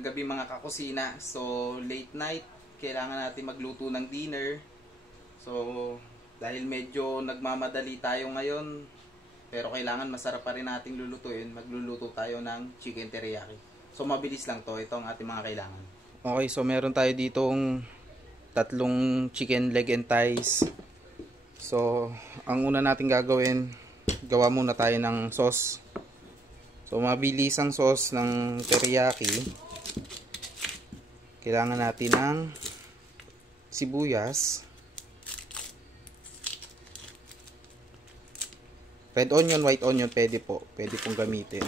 Magandang gabi mga kakusina. So late night, kailangan natin magluto ng dinner. So dahil medyo nagmamadali tayo ngayon, pero kailangan masarap pa rin nating lulutuin, magluluto tayo ng chicken teriyaki. So mabilis lang to, ito ang ating mga kailangan. Okay, so meron tayo ditong tatlong chicken leg and thighs. So ang una natin gagawin, gawa muna tayo ng sauce. So mabilis ang sauce ng teriyaki. Kailangan natin ng sibuyas, red onion, white onion, pwede pong gamitin.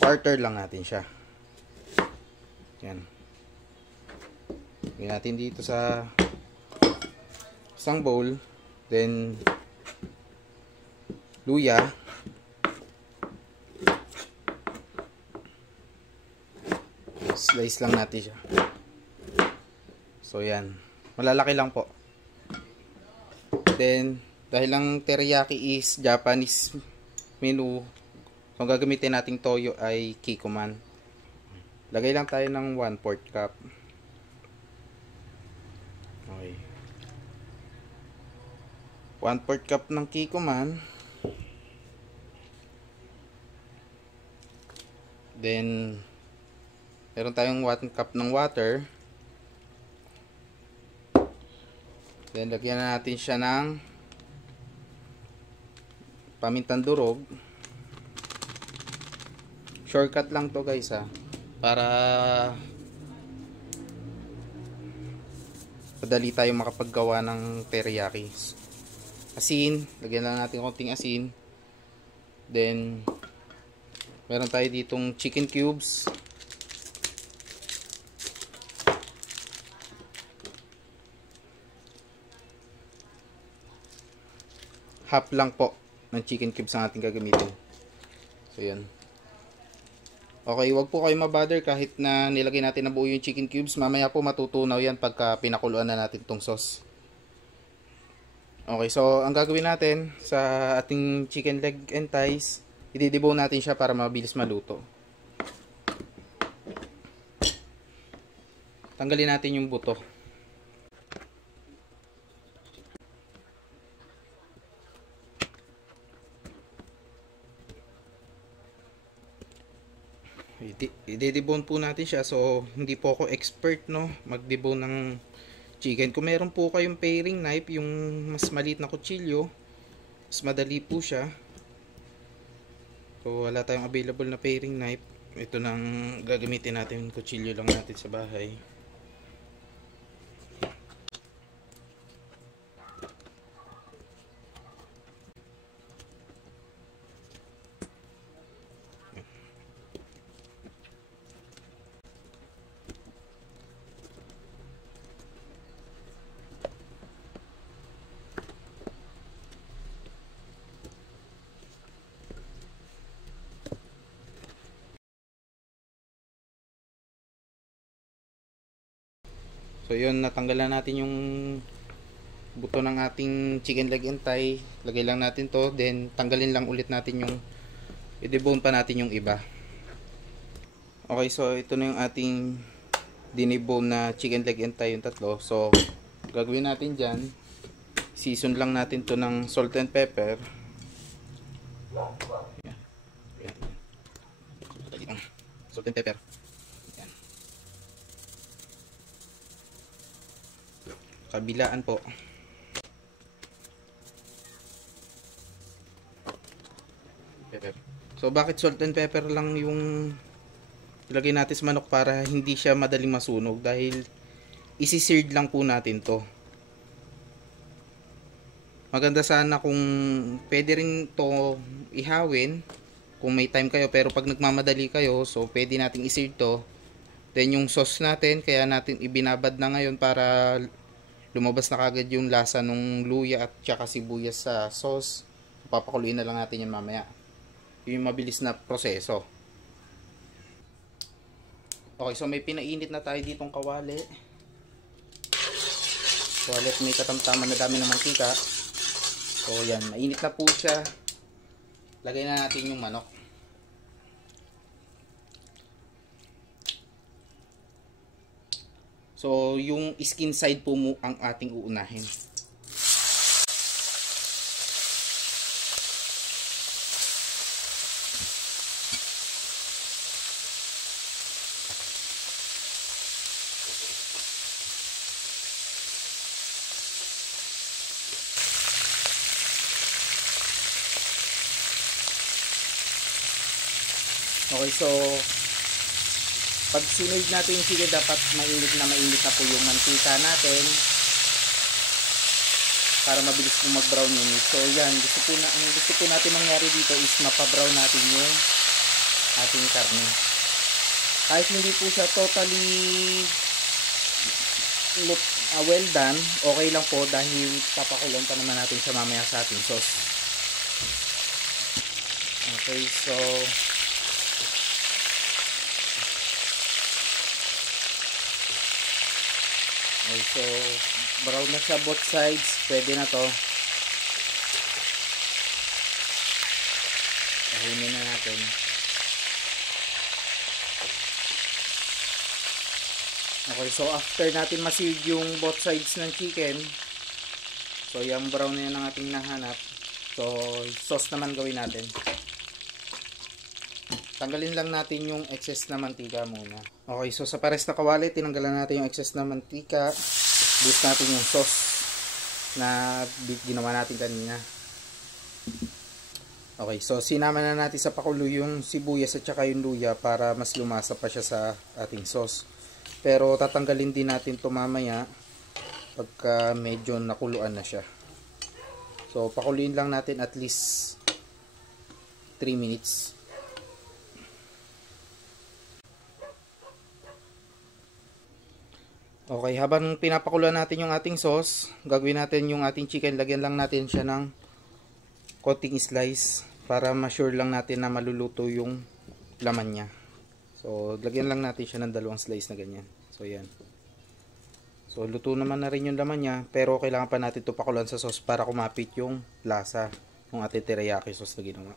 Quarter lang natin siya. Yan. Lagyan natin dito sa isang bowl. Then luya. Slice lang natin siya. So yan. Malalaki lang po. Then dahil ang teriyaki is Japanese menu, so ang gagamitin nating toyo ay Kikkoman. Lagay lang tayo ng 1/4 cup. Okay. 1/4 cup ng Kikkoman. Then meron tayong 1 cup ng water. Then lagyan na natin siya ng pamintang durog. Shortcut lang to guys ha, para madali tayo makapaggawa ng teriyaki. Asin, lagyan lang natin konting asin. Then meron tayo ditong chicken cubes. Half lang po ng chicken cubes ang ating gagamitin. So yan. Okay, wag po kayo mabother kahit na nilagay natin na buo yung chicken cubes. Mamaya po matutunaw yan pagka pinakuluan na natin itong sauce. Okay, so ang gagawin natin sa ating chicken leg and thighs, i-debone natin siya para mabilis maluto. Tanggalin natin yung buto. I-debone po natin siya. So hindi po ako expert no mag-debone ng chicken. Kung meron po kayong paring knife, yung mas maliit na kutsilyo, mas madali po siya. So wala tayong available na paring knife, ito nang gagamitin natin, kutsilyo lang natin sa bahay. So yun, natanggalan natin yung buto ng ating chicken leg and thigh. Lagay lang natin to, then tanggalin lang ulit natin yung, i-debone pa natin yung iba. Okay, so ito na yung ating dinebone na chicken leg and thigh, yung tatlo. So gagawin natin dyan, season lang natin to ng salt and pepper. Yan. Salt and pepper. Kabilaan po. Pepper. So bakit salt and pepper lang yung ilagay natin sa manok? Para hindi siya madaling masunog, dahil isi-seared lang po natin to. Maganda sana kung pwede rin to ihawin kung may time kayo, pero pag nagmamadali kayo, so pwede nating i-seared to. Then yung sauce natin, kaya natin ibinabad na ngayon para lumabas na kagad yung lasa ng luya at saka sibuyas sa sauce. Papakuluin na lang natin yan mamaya. Yung mabilis na proseso. Okay, so may pinainit na tayo ditong kawali. Kawali at may katamtaman na dami ng mantika. So yan, mainit na po siya. Lagay na natin yung manok. So, yung skin side po mo ang ating uunahin. Okay, so pag sinood natin yung chicken, dapat mainit na po yung mantika natin para mabilis po mag-brown yun. So yan, ang gusto po natin mangyari dito is mapa-brown natin yung ating karne. Kahit hindi po siya totally well done, okay lang po dahil papakulong pa naman natin siya mamaya sa ating sauce. Okay, so okay, so brown na siya both sides, pwede na to. Ahunin na natin. Okay, so after natin ma-seared yung both sides ng chicken, so yung brown na yan ang ating nahanap. So sauce naman gawin natin. Tanggalin lang natin yung excess na mantika muna. Okay, so sa pares na kawali, tinanggalan natin yung excess na mantika. Boost natin yung sauce na ginawa natin kanina. Okay, so sinama na natin sa pakulo yung sibuyas at saka yung luya para mas lumasa pa siya sa ating sauce. Pero tatanggalin din natin ito mamaya pagka medyo nakuluan na siya. So pakuluin lang natin at least 3 minutes. Okay, habang pinapakuluan natin yung ating sauce, gagawin natin yung ating chicken. Lagyan lang natin siya ng konting slice para ma-sure lang natin na maluluto yung laman niya. So, lagyan lang natin siya ng 2 slice na ganyan. So, yan. So, luto naman na rin yung laman niya, pero kailangan pa natin ito pakuluan sa sauce para kumapit yung lasa ng ating teriyaki sauce na ginawa.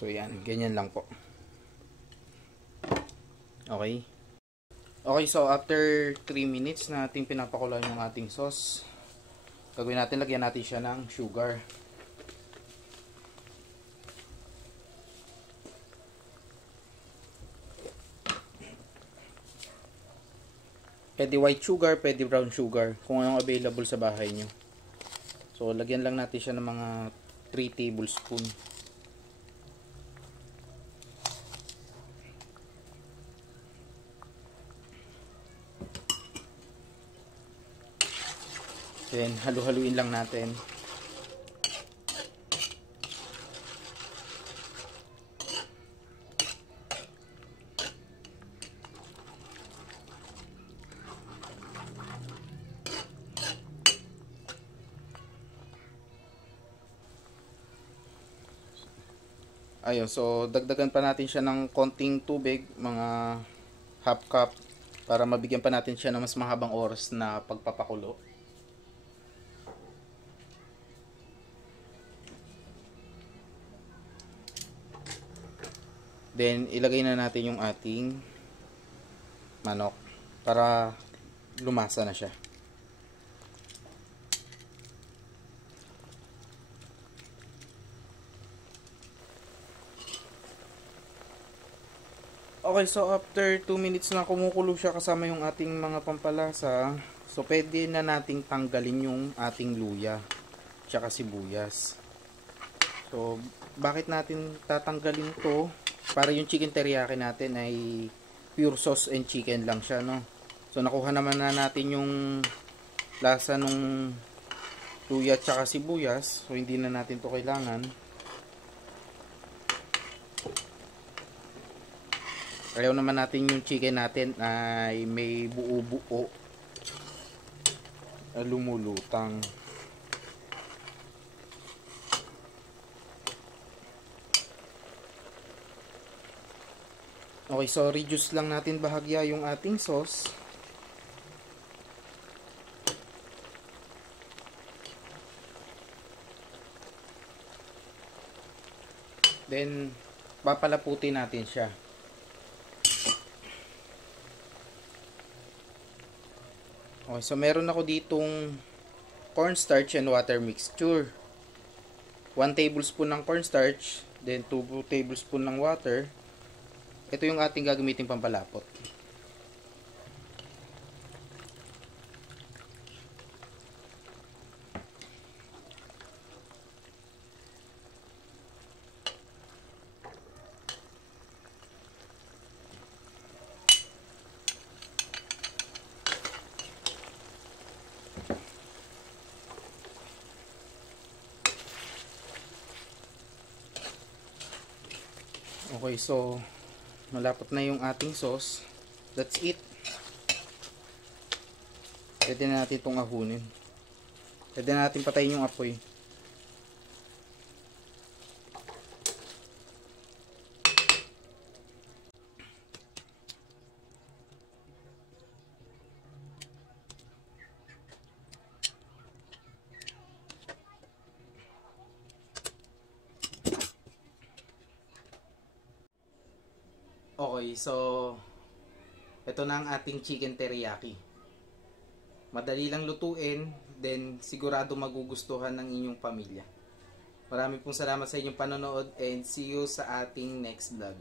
So yan, ganyan lang po. Okay. Okay, so after 3 minutes na ating pinapakuluan yung ating sauce, gagawin natin, lagyan natin siya ng sugar. Pwede white sugar, pwede brown sugar, kung anong available sa bahay nyo. So lagyan lang natin siya ng mga 3 tablespoon. Then, halu-haluin lang natin. Ayun, so dagdagan pa natin siya ng konting tubig, mga half cup, para mabigyan pa natin siya ng mas mahabang oras na pagpapakulo. Then, ilagay na natin yung ating manok para lumasa na siya. Okay, so after 2 minutes na kumukulo siya kasama yung ating mga pampalasa, so pwede na nating tanggalin yung ating luya tsaka sibuyas. So, bakit natin tatanggalin to? Para yung chicken teriyaki natin ay pure sauce and chicken lang siya, no? So, nakuha naman na natin yung lasa nung luya tsaka sibuyas. So, hindi na natin to kailangan. Ayaw naman natin yung chicken natin ay may buo-buo lumulutang. Okay, so reduce lang natin bahagya yung ating sauce. Then, papalaputin natin siya. Okay, so meron ako ditong cornstarch and water mixture. 1 tablespoon ng cornstarch, then 2 tablespoon ng water. Ito yung ating gagamitin pampalapot. Okay, so malapot na yung ating sauce. That's it. Pwede na natin itong ahunin. Pwede na natin patayin yung apoy. Okay, so ito na ang ating chicken teriyaki. Madali lang lutuin, then sigurado magugustuhan ng inyong pamilya. Maraming pong salamat sa inyong panonood and see you sa ating next vlog.